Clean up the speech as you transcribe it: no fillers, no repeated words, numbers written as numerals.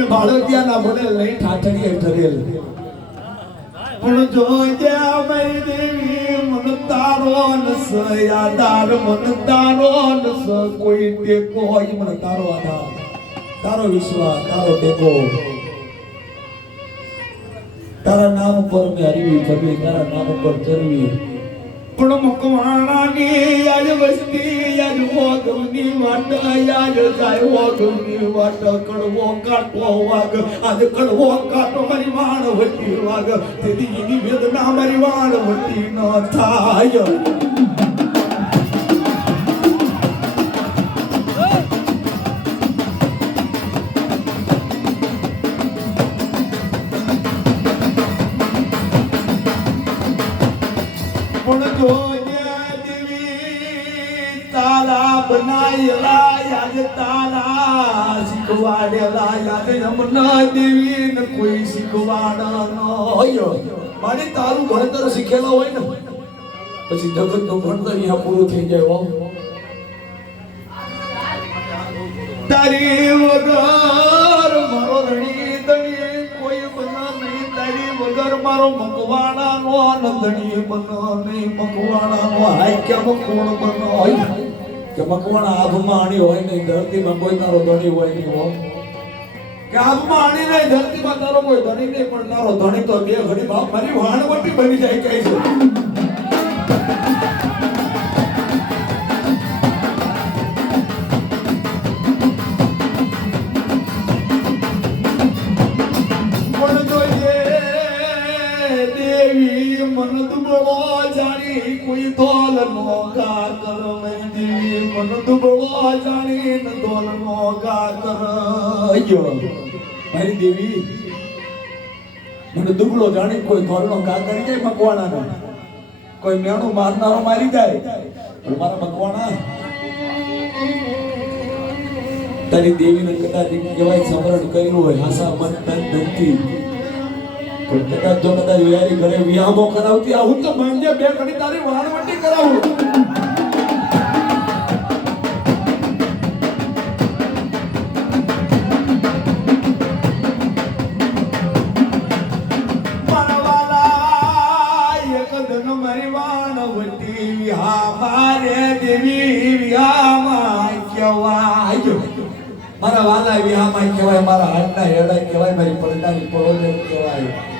અમે ભાડોતિયાના બોલે લઈ ઠાઠડીએ ઠરેલ પણ જોજે મારી દેવી મન તારો નસ આધાર મન તારો નસ કોઈ ટેકો હોય મન તારો આધાર તારો વિશ્વાસ તારો ટેકો તારા નામ ઉપર મેં હરવી ફરવી તારા નામ ઉપર ચરવી પણ મકવાણાની આજ વસ્તી આજ મોગની વાટ આજ જાય મોગની વાટ કડવો કાટો વાગ આજ કડવો કાટો મારી વાણ વટી વાગ તેથી એની વેદના મારી વાણ વટી ન થાય બનાયેલા યાદ તારા શીખવાડેલા યાદ રમના દેવી ને કોઈ શીખવાડ ન હોય મારી તારું ભણતર શીખેલા હોય ને પછી જગત નું ભણતર અહીંયા પૂરું થઈ જાય તારી વગર મારો રણી દણી કોઈ બના નહીં તારી વગર મારો મકવાણા નો નંદણી બના નહીં મકવાણા નો હાય કેમ કોણ બનો હોય કે મકવાણા આભમાં આણી હોય નહીં ધરતીમાં કોઈ તારો ધણી હોય નહીં હો કે આભમાં આણી નહીં ધરતીમાં તારો કોઈ ધણી નહીં પણ તારો ધણી તો બે ઘડી બાપ મારી વાણવટી બની જાય કહે છે પણ જોઈએ દેવી મન દુબળો જાણી કોઈ ધોલ નો ગા કર મન દુબળો જાણી ન દોલ નો ગા કર મારી દેવી મને દુબળો જાણી કોઈ ધોલ નો ગા કરી જાય મકવાણા કોઈ મેણું મારનારો મારી જાય પણ મારા મકવાણા તારી દેવીને કદાચ કહેવાય સમરણ કર્યું હોય આશા મન તન ધનથી પણ કદાચ જો કદાચ વ્યારી ઘરે વિયામો કરાવતી આ હું તો માંડ્યા બે ઘડી તારી વાણવટી કરાવું મારા વાલા વિહામાં કહેવાય મારા હાથના હેડા કહેવાય મારી પડદાની પડોલે કહેવાય